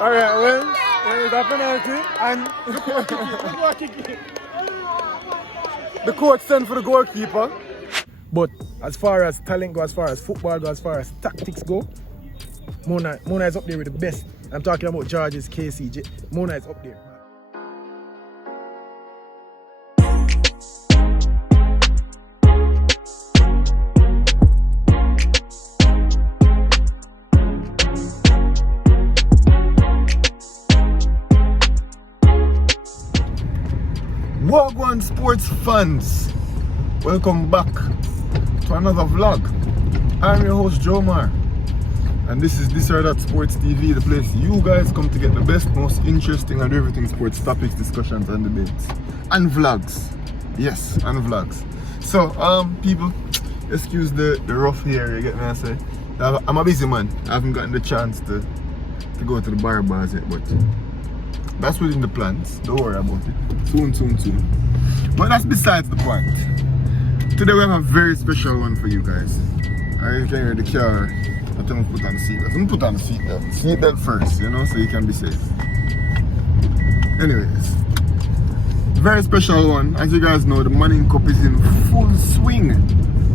Alright, well, there is a penalty and the coach sent for the goalkeeper. But as far as talent go, as far as football go, as far as tactics go, Mona is up there with the best. I'm talking about George's, KCJ. Mona is up there. Wagwan sports fans, welcome back to another vlog. I'm your host Jomar, and this is This or That Sports TV, the place you guys come to get the best, most interesting and everything sports topics, discussions and debates and vlogs. Yes, and vlogs. So people, excuse the rough hair, you get me I say. I'm a busy man. I haven't gotten the chance to go to the bars yet, but that's within the plans. Don't worry about it. Soon. But that's besides the point. Today we have a very special one for you guys. I can hear the car. I'm gonna put on the seatbelt. I'm gonna put on the seatbelt. Seatbelt first, you know, so you can be safe. Anyways, very special one. As you guys know, the Manning Cup is in full swing.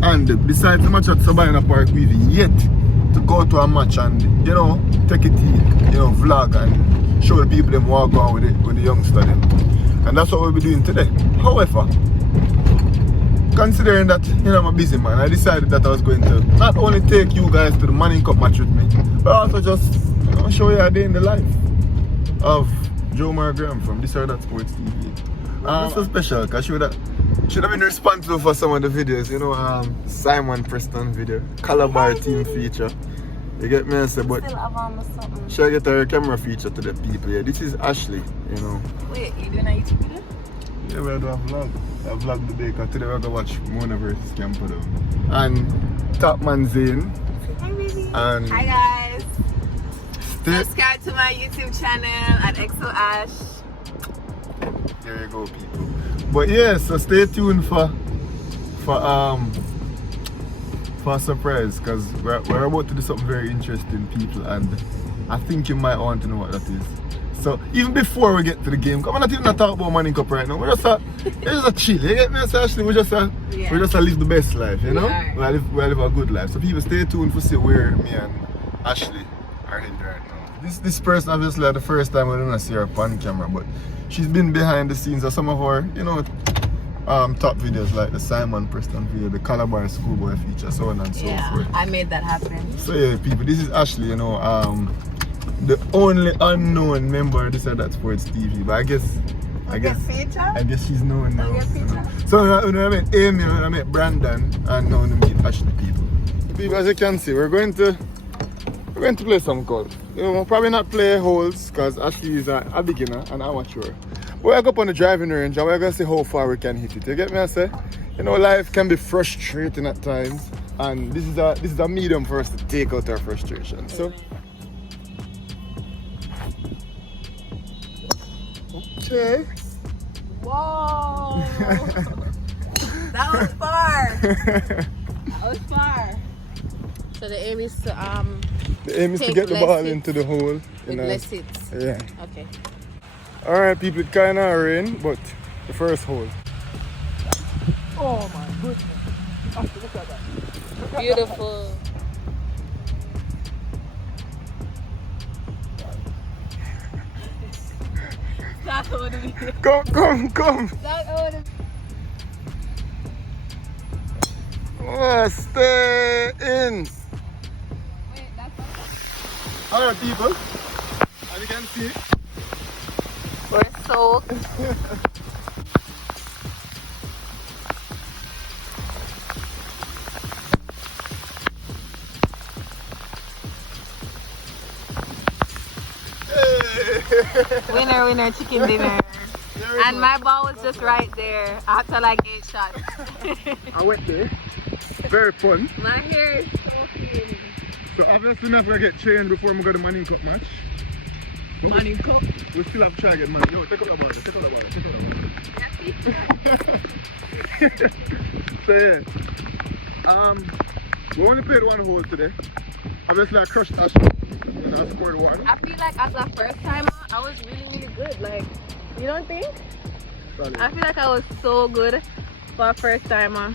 And besides the match at Sabina Park, we've yet to go to a match and, you know, take it, you know, vlog and show the people them walk on with the youngster them. And that's what we'll be doing today. However, considering that, you know, I'm a busy man, I decided that I was going to not only take you guys to the Manning Cup match with me, but also just, you know, show you a day in the life of Jomar Graham from This or That Sports TV. So special because should have been responsible for some of the videos, you know, Simon Preston video, Calabar team feature. You get me, I say, but she'll get her camera feature to the people. Yeah, this is Ashley, you know. Wait, you doing a YouTube video? Yeah, we'll do a vlog. I'll vlog today because today we're going to watch Mona versus Campo. And Top Man Zane. Hi, baby. And hi, guys. Subscribe to my YouTube channel at XO Ash. There you go, people. But yeah, so stay tuned for a surprise because we're about to do something very interesting, people, and I think you might want to know what that is. So even before we get to the game, I'm not even talk about Manning Cup right now. We're just a chill. You get me? So actually, we just live the best life, you know. We live a good life. So people, stay tuned for see where me and Ashley are headed right now. This person obviously the first time we're gonna see her on camera, but she's been behind the scenes of some of our, you know, top videos like the Simon Preston video, the Calabar Schoolboy feature, so on and so forth. I made that happen. So yeah, people, this is Ashley, you know, the only unknown member of This or That Sports TV, but I guess she's known now. You know. So when I met Amy, when I met Brandon, and now I meet Ashley, people. People, as you can see, we're going to play some golf. You know, we'll probably not play holes because Ashley is a beginner and amateur. We're going up on the driving range and we're going to see how far we can hit it. You get me, I say? You know, life can be frustrating at times, and this is a medium for us to take out our frustration. So, okay. Whoa! That was far. That was far. So the aim is to get the ball into the hole. With less hits. Yeah. Okay. Alright, people, it kind of rain, but the first hole. Oh my goodness. Look at that. Beautiful. Start over the video. Come. Start over the stay in. Wait, that's not. Alright, people, as you can see, We're soaked. Winner, chicken dinner. And my ball was just right there after like 8 shots. I went there. Very fun. My hair is soaking. So obviously I'm going to get trained before we go to the Manning Cup match. Manning Cup? We still have to try again, man. Yo, take out the ball. So yeah, we only played one hole today. Obviously, I crushed Ashley and I scored one. I feel like as a first timer, I was really good. Like, you don't think? Solid. I feel like I was so good for a first timer.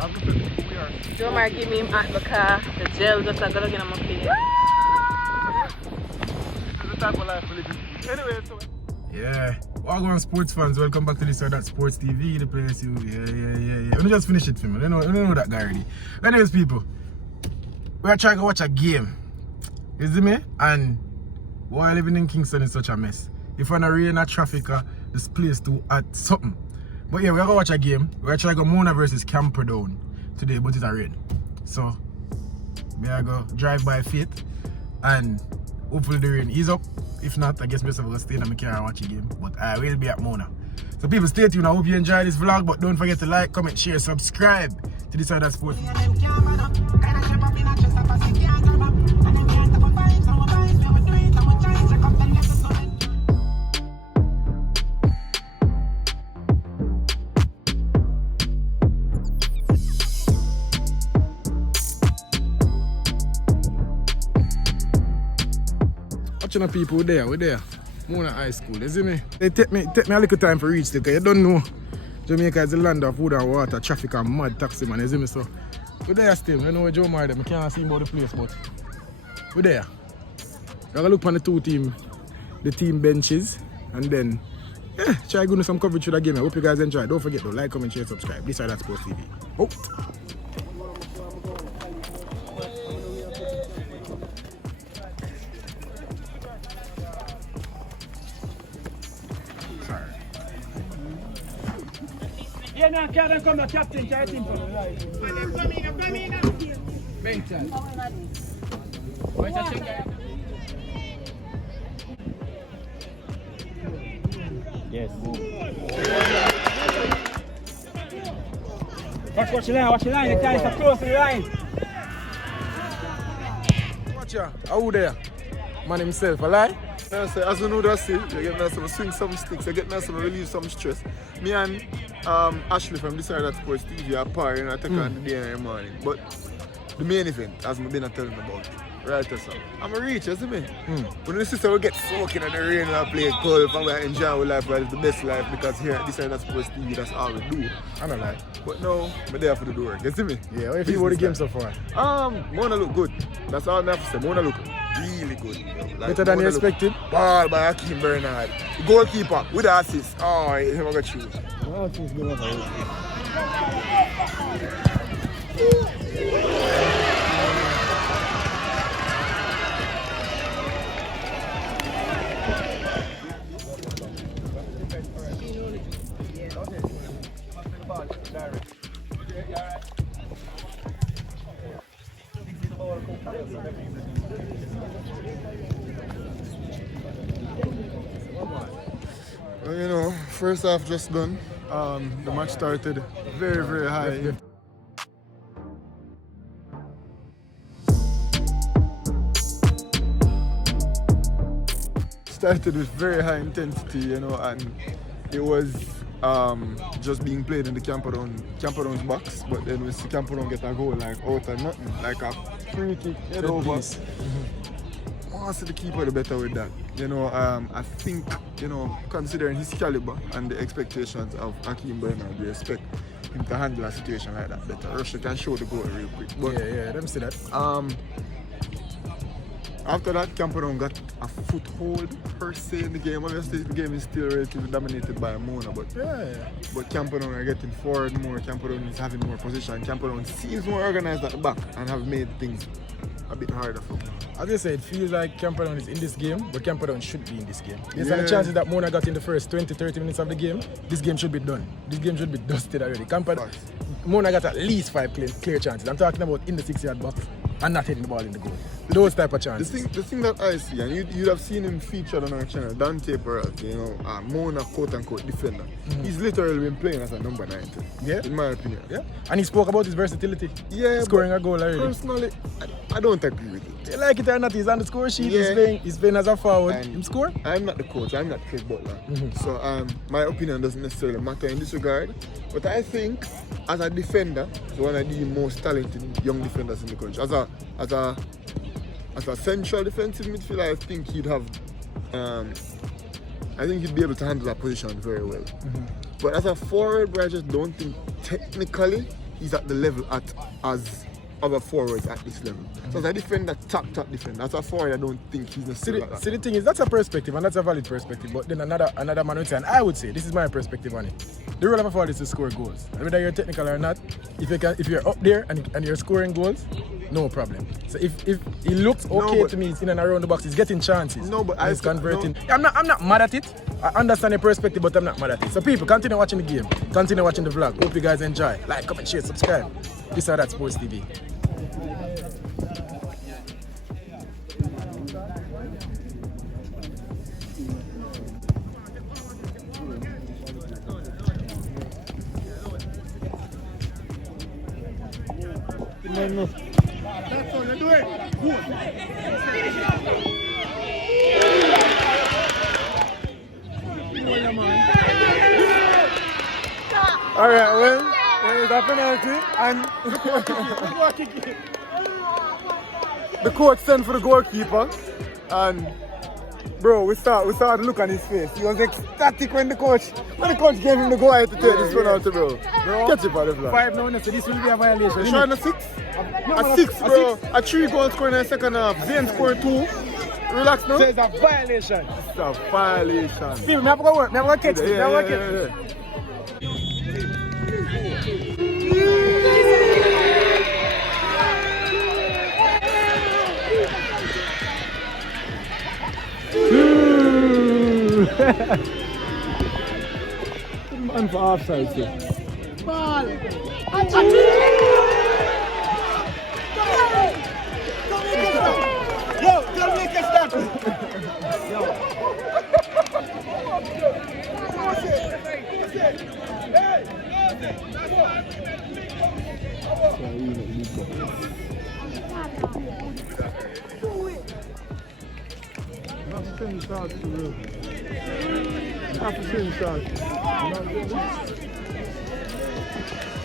I'm going to say we are. Jomar give me him at the car. The gel just like gonna get on my face. This is the type of life we live in. Anyway, so. Yeah. Welcome sports fans, welcome back to this or that Sports TV, the place you, yeah. Let me just finish it for me, you know that guy already. Anyways people, we are trying to watch a game, you see me? And why living in Kingston is such a mess. If we're not rain or traffic, this place to add something. But yeah, we are going to watch a game. We are trying to go Mona versus Camperdown today, but it's a rain. So, we are going to drive by faith and hopefully the rain ease up. If not, I guess myself will stay in my car and watch the game. But I will be at Mona. So people, stay tuned. I hope you enjoy this vlog. But don't forget to like, comment, share, subscribe to this other sport. Watching the people we're there. Mona High School, you see me? They take me a little time for reach there, because you don't know Jamaica is the land of food and water, traffic and mud taxi man, you see me? So we're there still. You know where Joe Mar them. I can't see about the place, but we're there. I'm gonna look on the the team benches, and then try to do some coverage for the game. I hope you guys enjoy. Don't forget to like, comment, share, subscribe. This is That Sports TV. Oh. Yeah, now can't come the captain, can't him from come in. Benton. Where's the check? Yes. Watch the line, the guys are close to the line. Watch ya, out there. Man himself, a lie? Yeah, so as you know that say, you're getting us some swing some sticks, you're getting us some relieve some stress. Me and Ashley from this side of Sports TV are par, I take on the day and the morning. But the main event, as I've been telling about, right so I'm a reach, you see me? When the sister will get soaking in the rain and play golf and we enjoy our life, right? It's the best life because here at this side of Sports TV, that's all we do. I don't lie. But now, I'm there for the work, you see me? Yeah, what do you feel about the game so far? Mona look good. That's all I have to say. Mona look really good. Like, better than you expected? Ball by Hakeem Bernard. The goalkeeper with the assist. Oh, he's never got shoes. Well, you know, first half just done. The match started very, very high. Started with very high intensity, you know, and it was just being played in the Camperdown's box, but then we see Camperdown get a goal like out of nothing, like a free kick head over. I see the keeper the better with that. You know, I think, you know, considering his caliber and the expectations of Hakeem Bernard, we expect him to handle a situation like that better. Russia can show the goal real quick. But, yeah, let me see that. After that, Camperdown got a foothold per se in the game. Obviously, the game is still relatively dominated by Mona, but Camperdown are getting forward more. Camperdown is having more position. Camperdown seems more organized at the back and have made things a bit harder for me. As I said, it feels like Camperdown is in this game, but Camperdown should be in this game. There's any chances that Mona got in the first 20-30 minutes of the game. This game should be done. This game should be dusted already. Camperdown, Mona got at least 5 clear chances. I'm talking about in the 6-yard box and not hitting the ball in the goal. Those type of chances. The thing that I see, and you'd have seen him featured on our channel, Dante Peralta, you know, Mona quote-unquote defender. He's literally been playing as a number 90, in my opinion. Yeah, and he spoke about his versatility. Yeah, scoring a goal already. Personally, I don't agree with it. Like it or not, he's on the score sheet. Yeah. He's playing as a forward. And Him score? I'm not the coach, I'm not Craig Butler. So my opinion doesn't necessarily matter in this regard. But I think as a defender, he's one of the most talented young defenders in the country. As a central defensive midfielder, I think he'd have I think he'd be able to handle that position very well. But as a forward, bro, I just don't think technically he's at the level as other forwards at this level. So as a defender, top defender. As a forward, I don't think he's necessarily like that. See, the thing is, that's a perspective, and that's a valid perspective. But then another man would say, and I would say, this is my perspective on it. The role of a forward is to score goals. And whether you're technical or not, if you're up there and you're scoring goals, no problem. So if he looks okay to me, he's in and around the box, he's getting chances. No, but he's converting. I'm not mad at it. I understand your perspective, but I'm not mad at it. So people, continue watching the game, continue watching the vlog. Hope you guys enjoy. Like, comment, share, subscribe. This is That Sports TV. That's all you're doing. Alright, well, there is a penalty, and the coach sent for the goalkeeper, and bro, we saw the look on his face. He was ecstatic when the coach gave him the go ahead to take this penalty, bro. Catch it for the vlog. 5-0, so this will be a violation. You trying a 6? A 6, bro. A 3 goal score in the second half. Zayn scored 2. Relax now. So it's a violation. It's a violation. People, I have to go work. I have to catch it. I have to catch it. Man for offside, sir. Ball. Yo, don't make us stop.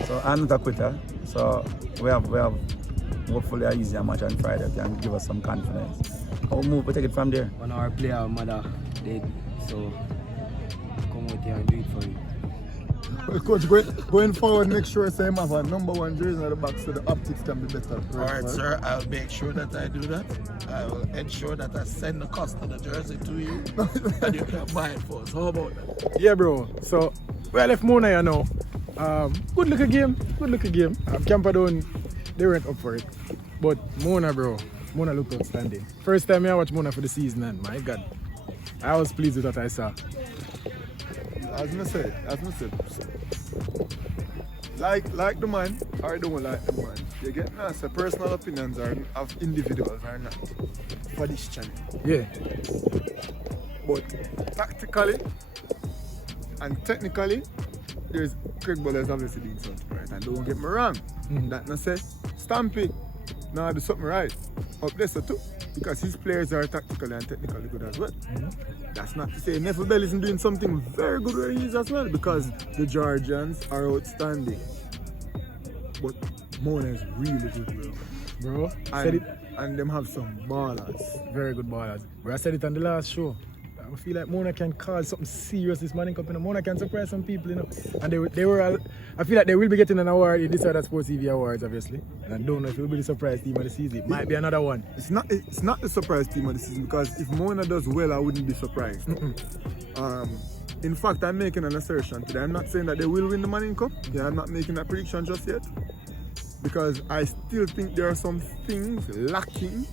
So I'm not a quitter. So we have hopefully an easier match on Friday can give us some confidence. We'll move, we'll take it from there. One of our player, our mother, dead. So come out here and do it for you. Well, coach, going forward, make sure Sam have a #1 jersey at the back so the optics can be better. Alright, sir, I'll make sure that I do that. I will ensure that I send the cost of the jersey to you and you can buy it for us. How about that? Yeah, bro. So, we left Mona here now. Good looking game. Camperdown, they weren't up for it. But Mona, bro, Mona looked outstanding. First time I watched Mona for the season, and my God, I was pleased with what I saw. As I said, like the man or don't like the man. You get me? So personal opinions of individuals are not for this channel. Yeah. But tactically and technically, there's Craig Butler's obviously doing something right. And don't get me wrong, that not say Stampy now do something right. Up there so too. Because his players are tactically and technically good as well. That's not to say Neville Bell isn't doing something very good where he is as well, because the Georgians are outstanding. But Mona is really good, Bro, and them have some ballers. very good ballers. Bro, I said it on the last show. I feel like Mona can cause something serious this morning. Mona can surprise some people, you know. And they were I feel like they will be getting an award in this That Sports TV Awards, obviously. And I don't know if it will be the surprise team of the season. It might be another one. It's not the surprise team of the season, because if Mona does well, I wouldn't be surprised. In fact, I'm making an assertion today. I'm not saying that they will win the Manning Cup. Yeah, I'm not making that prediction just yet, because I still think there are some things lacking,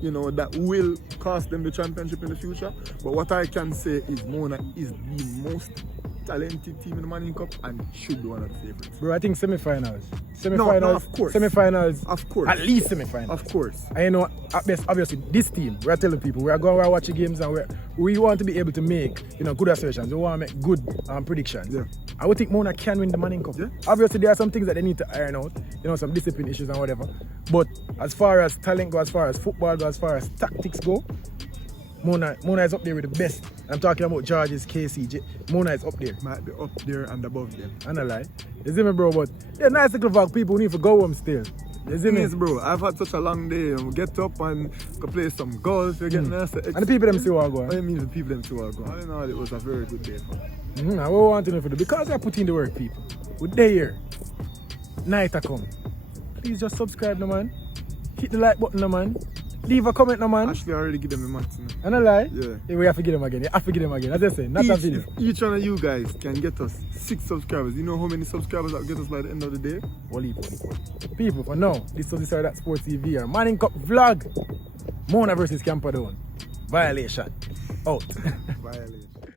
you know, that will cost them the championship in the future. But what I can say is Mona is the most talented team in the Manning Cup and should be one of the favorites. Bro, I think semi-finals. No, of course. Semi-finals. Of course. At least semi-finals. Of course. And you know, at best, obviously, this team, we're telling people, we're going to watch the games and we want to be able to make, you know, good assertions. We want to make good predictions. Yeah. I would think Mona can win the Manning Cup. Yeah. Obviously, there are some things that they need to iron out, you know, some discipline issues and whatever. But as far as talent go, as far as football go, as far as tactics go, Mona is up there with the best. I'm talking about George's, KC. Mona is up there. Might be up there and above them. I don't lie. You see me, bro? But yeah, nice little vlog. People need to go home still. You see me? Yes, bro. I've had such a long day. Get up and go play some golf. You get nice. And the people them still are going. I mean, the people them still are going. I know it was a very good day for me. And what we want to know for the because I put in the work, people. We're there. Night I come. Please just subscribe, no man. Hit the like button, no man. Leave a comment, no man. Actually, I already give them a max. You know? And I lie. Yeah. We have to get them again. You have to get them again. As I say, not a video. If each one of you guys can get us 6 subscribers. You know how many subscribers that will get us by the end of the day? Holy. People, for now, this was the That Sports TV or Manning Cup vlog. Mona versus Camperdown. Violation. Out. Violation.